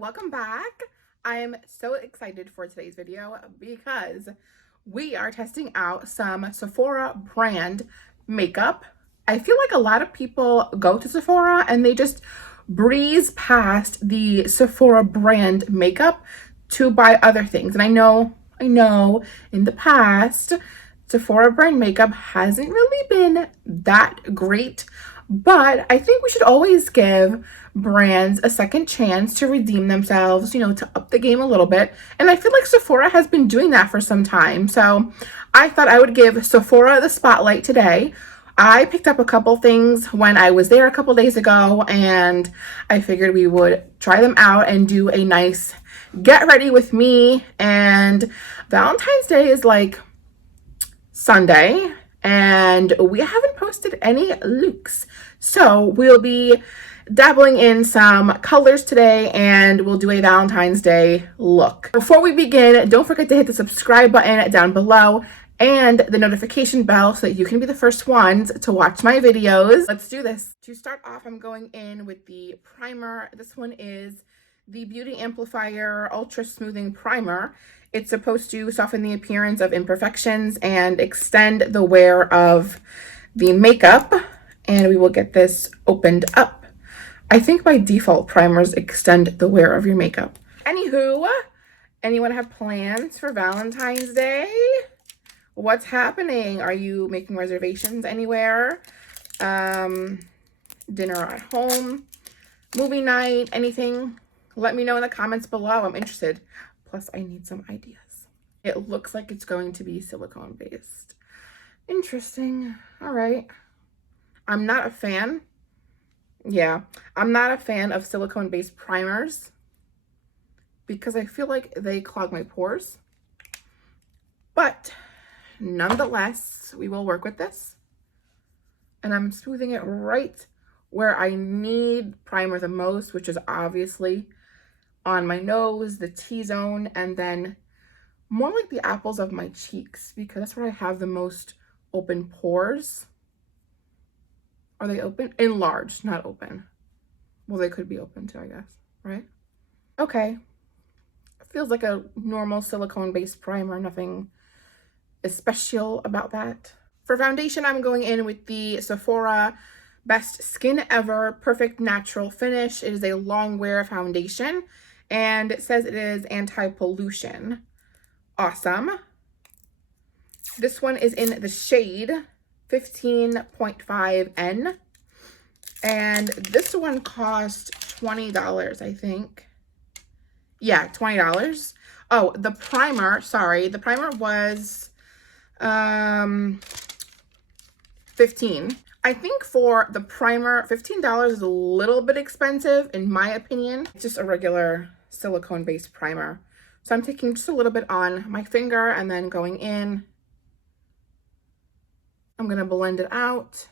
welcome back. I am so excited for today's video because we are testing out some Sephora brand makeup. I feel like a lot of people go to Sephora and they just breeze past the Sephora brand makeup to buy other things. And I know in the past, Sephora brand makeup hasn't really been that great, but I think we should always give brands a second chance to redeem themselves, to up the game a little bit. And I feel like Sephora has been doing that for some time. So I thought I would give Sephora the spotlight today. I picked up a couple things when I was there a couple days ago, and I figured we would try them out and do a nice get ready with me. And Valentine's Day is like Sunday, and we haven't posted any looks. So we'll be dabbling in some colors today, and we'll do a Valentine's Day look. Before we begin, don't forget to hit the subscribe button down below and the notification bell so that you can be the first ones to watch my videos. Let's do this. To start off, I'm going in with the primer. This one is the Beauty Amplifier Ultra Smoothing Primer. It's supposed to soften the appearance of imperfections and extend the wear of the makeup. And we will get this opened up. I think by default, primers extend the wear of your makeup. Anywho, anyone have plans for Valentine's Day? What's happening? Are you making reservations anywhere? Dinner at home? Movie night? Anything? Let me know in the comments below. I'm interested. Plus, I need some ideas. It looks like it's going to be silicone based. Interesting. All right. I'm not a fan. Yeah, I'm not a fan of silicone based primers because I feel like they clog my pores. But nonetheless, we will work with this. And I'm smoothing it right where I need primer the most, which is obviously on my nose, the T-zone, and then more like the apples of my cheeks, because that's where I have the most open pores. Are they open? Enlarged, not open. Well, they could be open too, I guess, right? Okay. Feels like a normal silicone-based primer, nothing special about that. For foundation, I'm going in with the Sephora Best Skin Ever Perfect Natural Finish. It is a long wear foundation, and it says it is anti-pollution. Awesome. This one is in the shade 15.5N, and this one cost $20, I think. Yeah, $20. Oh, the primer, sorry, the primer was 15. I think for the primer, $15 is a little bit expensive in my opinion. It's just a regular silicone based primer. So I'm taking just a little bit on my finger and then going in. I'm gonna blend it out.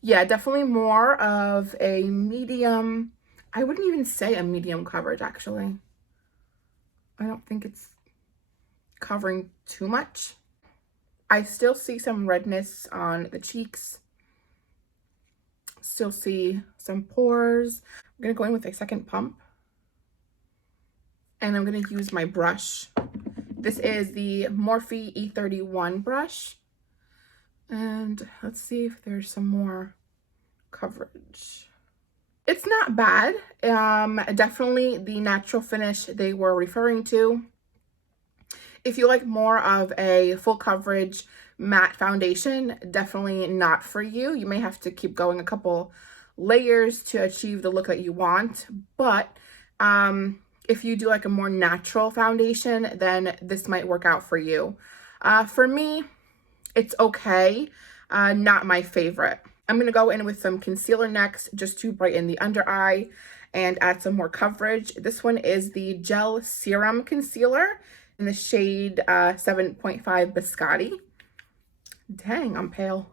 Yeah, definitely more of a medium. I wouldn't even say a medium coverage, actually. I don't think it's covering too much. I still see some redness on the cheeks. Still see some pores. I'm gonna go in with a second pump. And I'm gonna use my brush. This is the Morphe E31 brush. And let's see if there's some more coverage. It's not bad. Definitely the natural finish they were referring to. If you like more of a full coverage matte foundation, definitely not for you. You may have to keep going a couple layers to achieve the look that you want. But if you do like a more natural foundation, then this might work out for you. For me, it's okay. Not my favorite. I'm going to go in with some concealer next just to brighten the under eye and add some more coverage. This one is the Gel Serum Concealer in the shade 7.5 Biscotti. Dang, I'm pale.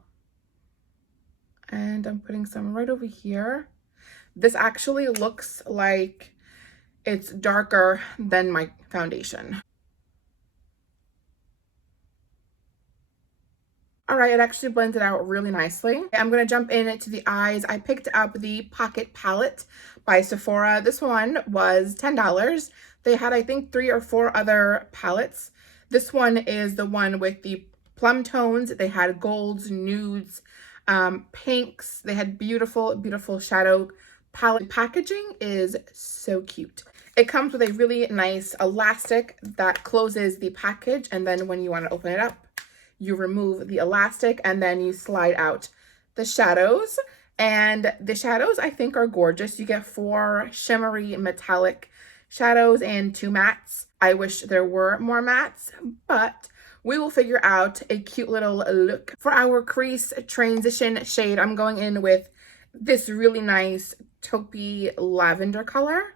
And I'm putting some right over here. This actually looks like it's darker than my foundation. All right, it actually blended out really nicely. I'm gonna jump into the eyes. I picked up the Pocket Palette by Sephora. This one was $10. They had, I think, 3 or 4 other palettes. This one is the one with the plum tones. They had golds, nudes, pinks. They had beautiful, beautiful shadow palette. Packaging is so cute. It comes with a really nice elastic that closes the package, and then when you want to open it up, you remove the elastic and then you slide out the shadows. And the shadows, I think, are gorgeous. You get 4 shimmery metallic shadows and 2 mattes. I wish there were more mattes, but we will figure out a cute little look. For our crease transition shade, I'm going in with this really nice taupey lavender color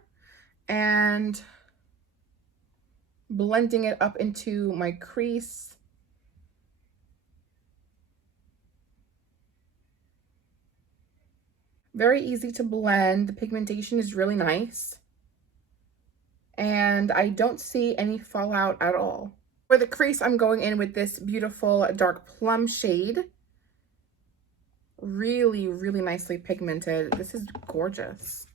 and blending it up into my crease. Very easy to blend. The pigmentation is really nice. And I don't see any fallout at all. For the crease, I'm going in with this beautiful dark plum shade. Really, really nicely pigmented. This is gorgeous.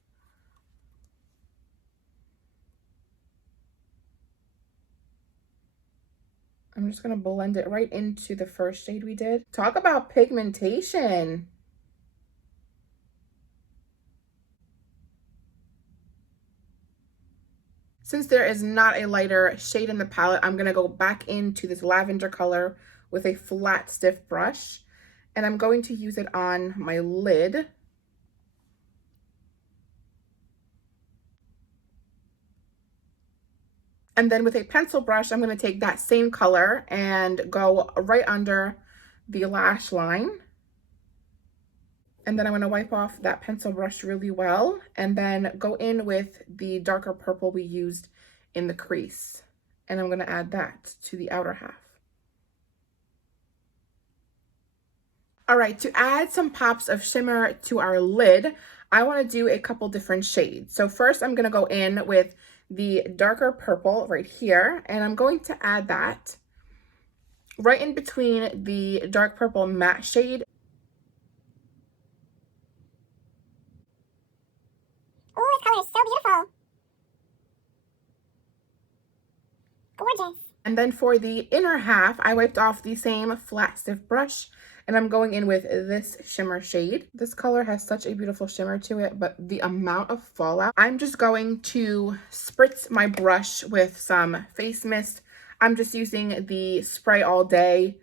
I'm just gonna blend it right into the first shade we did. Talk about pigmentation. Since there is not a lighter shade in the palette, I'm gonna go back into this lavender color with a flat, stiff brush. And I'm going to use it on my lid. And then with a pencil brush, I'm gonna take that same color and go right under the lash line. And then I'm gonna wipe off that pencil brush really well and then go in with the darker purple we used in the crease. And I'm gonna add that to the outer half. All right, to add some pops of shimmer to our lid, I wanna do a couple different shades. So first I'm gonna go in with the darker purple right here, and I'm going to add that right in between the dark purple matte shade. Oh, this color is so beautiful. Gorgeous. And then for the inner half, I wiped off the same flat stiff brush and I'm going in with this shimmer shade. This color has such a beautiful shimmer to it, but the amount of fallout. I'm just going to spritz my brush with some face mist. I'm just using the Spray All Day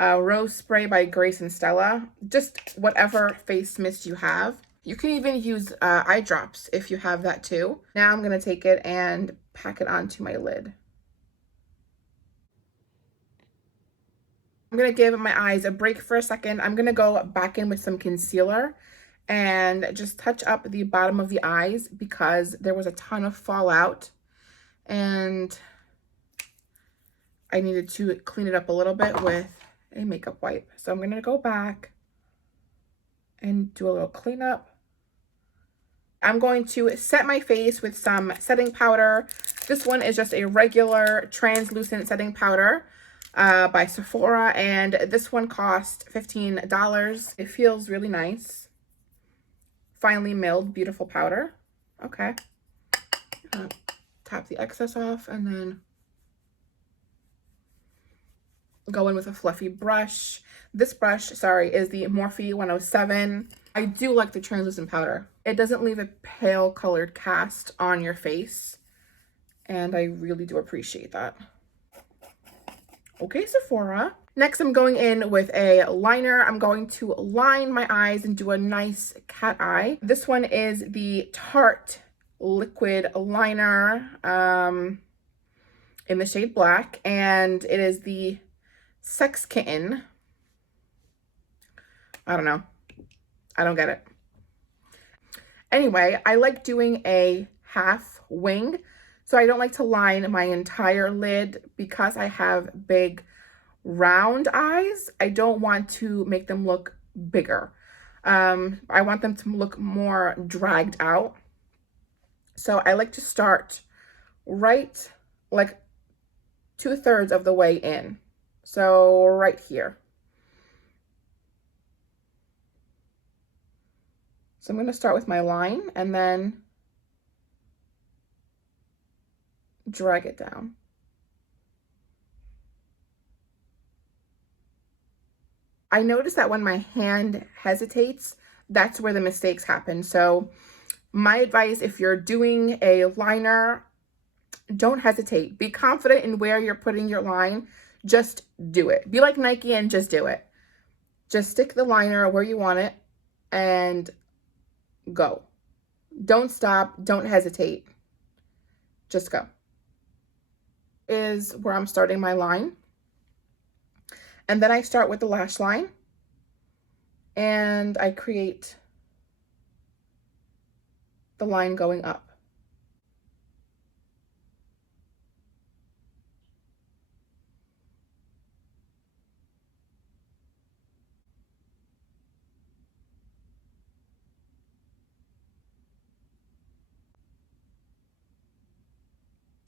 Rose Spray by Grace and Stella. Just whatever face mist you have. You can even use eye drops if you have that too. Now I'm gonna take it and pack it onto my lid. I'm gonna give my eyes a break for a second. I'm gonna go back in with some concealer and just touch up the bottom of the eyes because there was a ton of fallout and I needed to clean it up a little bit with a makeup wipe. So I'm gonna go back and do a little cleanup. I'm going to set my face with some setting powder. This one is just a regular translucent setting powder by Sephora, and this one cost $15. It feels really nice. Finely milled, beautiful powder. Okay. Tap the excess off and then go in with a fluffy brush. This brush, sorry, is the Morphe 107. I do like the translucent powder. It doesn't leave a pale colored cast on your face, and I really do appreciate that. Okay, Sephora. Next, I'm going in with a liner. I'm going to line my eyes and do a nice cat eye. This one is the Tarte liquid liner in the shade black, and it is the Sex Kitten. I don't know. I don't get it. Anyway, I like doing a half wing. So I don't like to line my entire lid because I have big round eyes. I don't want to make them look bigger. I want them to look more dragged out. So I like to start right like 2/3 of the way in. So right here. So I'm going to start with my line and then drag it down. I notice that when my hand hesitates, that's where the mistakes happen. So my advice, if you're doing a liner, don't hesitate. Be confident in where you're putting your line. Just do it. Be like Nike and just do it. Just stick the liner where you want it and go. Don't stop. Don't hesitate. Just go. Is where I'm starting my line. And then I start with the lash line and I create the line going up.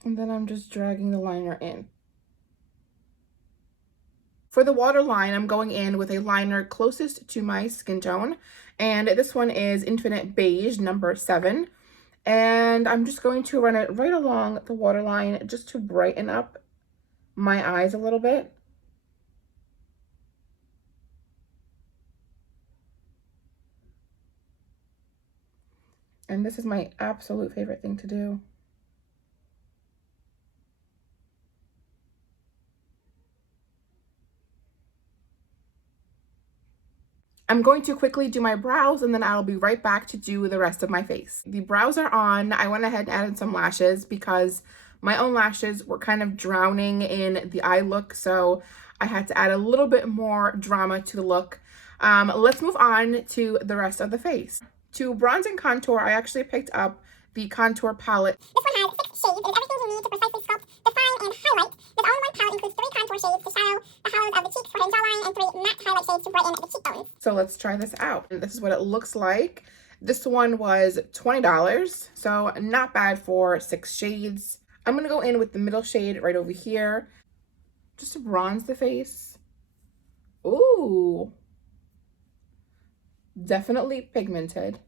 And then I'm just dragging the liner in. For the waterline, I'm going in with a liner closest to my skin tone. And this one is Infinite Beige number 7. And I'm just going to run it right along the waterline just to brighten up my eyes a little bit. And this is my absolute favorite thing to do. I'm going to quickly do my brows and then I'll be right back to do the rest of my face. The brows are on. I went ahead and added some lashes because my own lashes were kind of drowning in the eye look, so I had to add a little bit more drama to the look. Let's move on to the rest of the face. To bronze and contour, I actually picked up the contour palette. This one has 6 shades. It is everything you need to precisely sculpt, define, and highlight. This all-in-one palette includes 3 contour shades to shadow the hollows of the cheeks, forehead, and jawline, and 3 matte highlight shades to brighten the cheekbones. So let's try this out. And this is what it looks like. This one was $20, so not bad for 6 shades. I'm going to go in with the middle shade right over here, just to bronze the face. Ooh. Definitely pigmented.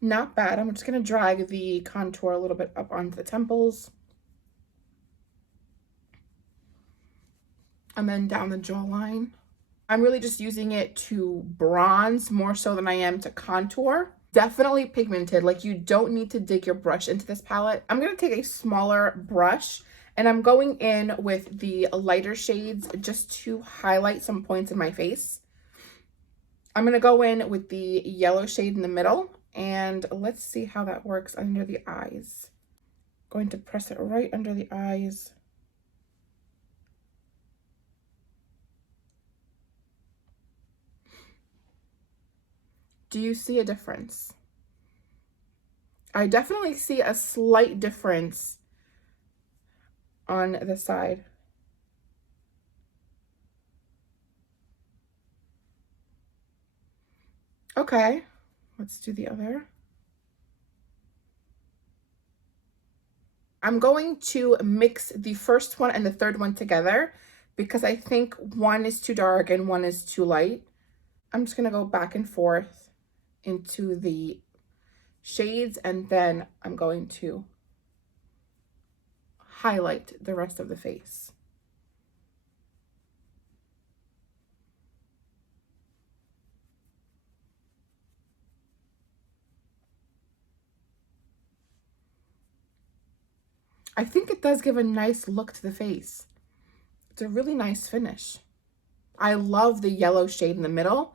Not bad. I'm just going to drag the contour a little bit up onto the temples. And then down the jawline. I'm really just using it to bronze more so than I am to contour. Definitely pigmented. Like, you don't need to dig your brush into this palette. I'm going to take a smaller brush and I'm going in with the lighter shades just to highlight some points in my face. I'm going to go in with the yellow shade in the middle and let's see how that works under the eyes. Going to press it right under the eyes. Do you see a difference? I definitely see a slight difference on the side. Okay, let's do the other. I'm going to mix the first one and the third one together because I think one is too dark and one is too light. I'm just going to go back and forth into the shades and then I'm going to highlight the rest of the face. I think it does give a nice look to the face. It's a really nice finish. I love the yellow shade in the middle.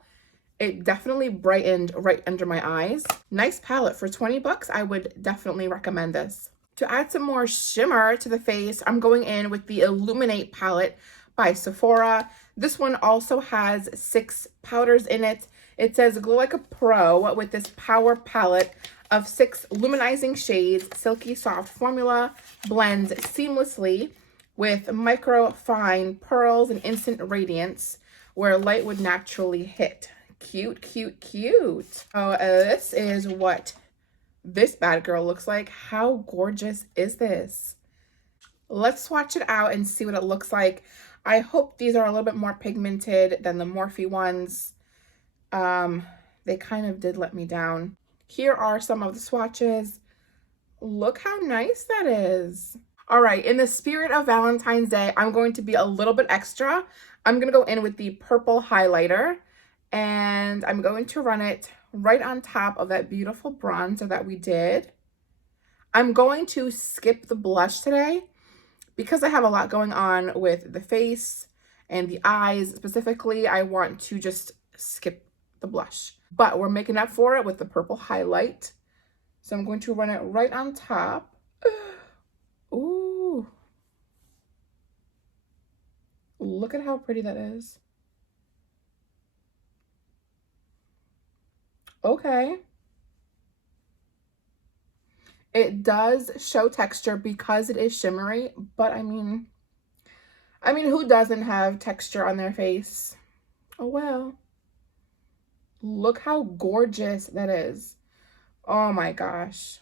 It definitely brightened right under my eyes. Nice palette. For 20 bucks, I would definitely recommend this. To add some more shimmer to the face, I'm going in with the Illuminate palette by Sephora. This one also has 6 powders in it. It says glow like a pro with this power palette of 6 luminizing shades. Silky soft formula, blends seamlessly with micro fine pearls and instant radiance where light would naturally hit. Cute, cute, cute. Oh, this is what this bad girl looks like. How gorgeous is this? Let's swatch it out and see what it looks like. I hope these are a little bit more pigmented than the Morphe ones. They kind of did let me down. Here are some of the swatches. Look how nice that is. All right, in the spirit of Valentine's Day, I'm going to be a little bit extra. I'm going to go in with the purple highlighter, and I'm going to run it right on top of that beautiful bronzer that we did. I'm going to skip the blush today because I have a lot going on with the face and the eyes. Specifically, I want to just skip the blush. But we're making up for it with the purple highlight. So I'm going to run it right on top. Ooh. Look at how pretty that is. Okay. It does show texture because it is shimmery, but I mean, who doesn't have texture on their face? Oh well. Look how gorgeous that is. Oh my gosh.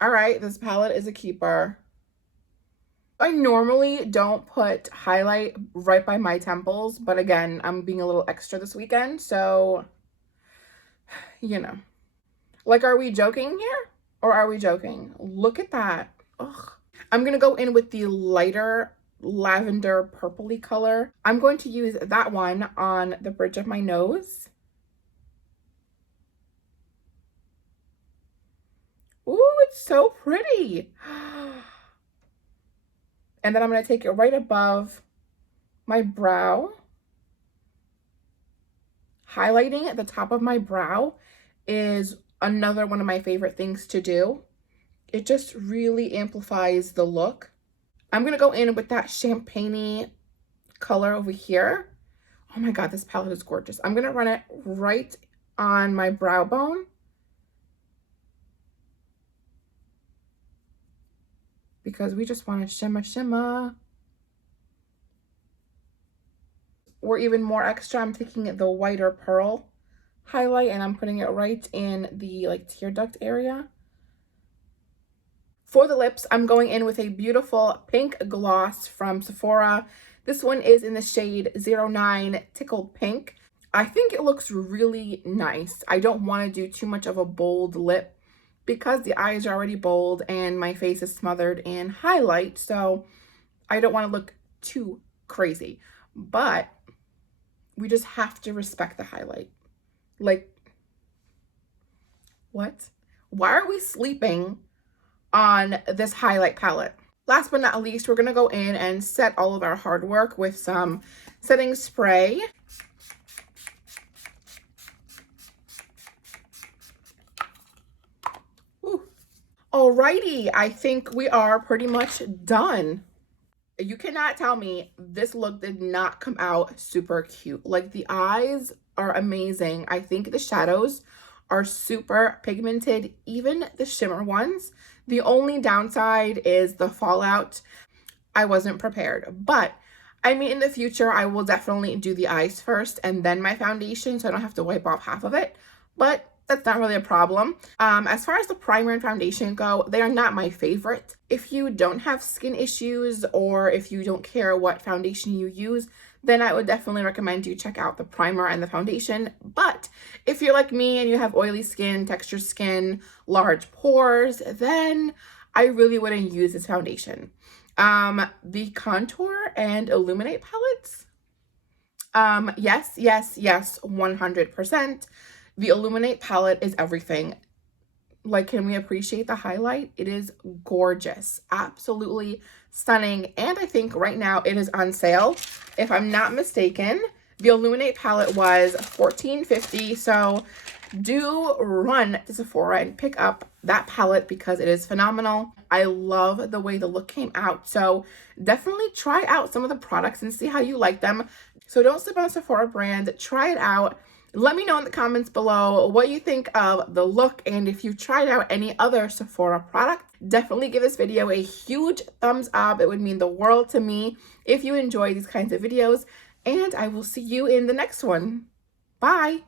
All right, this palette is a keeper. I normally don't put highlight right by my temples, but again, I'm being a little extra this weekend, so, you know. Like, are we joking here? Or are we joking? Look at that. Ugh. I'm going to go in with the lighter lavender purpley color. I'm going to use that one on the bridge of my nose. Ooh, it's so pretty. And then I'm going to take it right above my brow. Highlighting at the top of my brow is another one of my favorite things to do. It just really amplifies the look. I'm going to go in with that champagne-y color over here. Oh my God, this palette is gorgeous. I'm going to run it right on my brow bone. Because we just want to shimmer, shimmer. Or even more extra, I'm taking the whiter pearl highlight and I'm putting it right in the like tear duct area. For the lips, I'm going in with a beautiful pink gloss from Sephora. This one is in the shade 09 Tickled Pink. I think it looks really nice. I don't want to do too much of a bold lip because the eyes are already bold and my face is smothered in highlight, so I don't want to look too crazy. But we just have to respect the highlight. Like, what? Why are we sleeping on this highlight palette? Last but not least, we're going to go in and set all of our hard work with some setting spray. Ooh. Alrighty, I think we are pretty much done. You cannot tell me this look did not come out super cute. Like, the eyes are amazing. I think the shadows are super pigmented, even the shimmer ones. The only downside is the fallout. I wasn't prepared, but I mean, in the future, I will definitely do the eyes first and then my foundation, so I don't have to wipe off half of it, but that's not really a problem. As far as the primer and foundation go, they are not my favorite. If you don't have skin issues or if you don't care what foundation you use, then I would definitely recommend you check out the primer and the foundation. But if you're like me and you have oily skin, textured skin, large pores, then I really wouldn't use this foundation. The Contour and Illuminate palettes, yes, 100%. The Illuminate palette is everything. Like, can we appreciate the highlight? It is gorgeous, absolutely stunning. And I think right now it is on sale. If I'm not mistaken, the Illuminate palette was $14.50. So do run to Sephora and pick up that palette because it is phenomenal. I love the way the look came out. So definitely try out some of the products and see how you like them. So don't sleep on the Sephora brand. Try it out. Let me know in the comments below what you think of the look, and if you've tried out any other Sephora product, definitely give this video a huge thumbs up. It would mean the world to me if you enjoy these kinds of videos, and I will see you in the next one. Bye!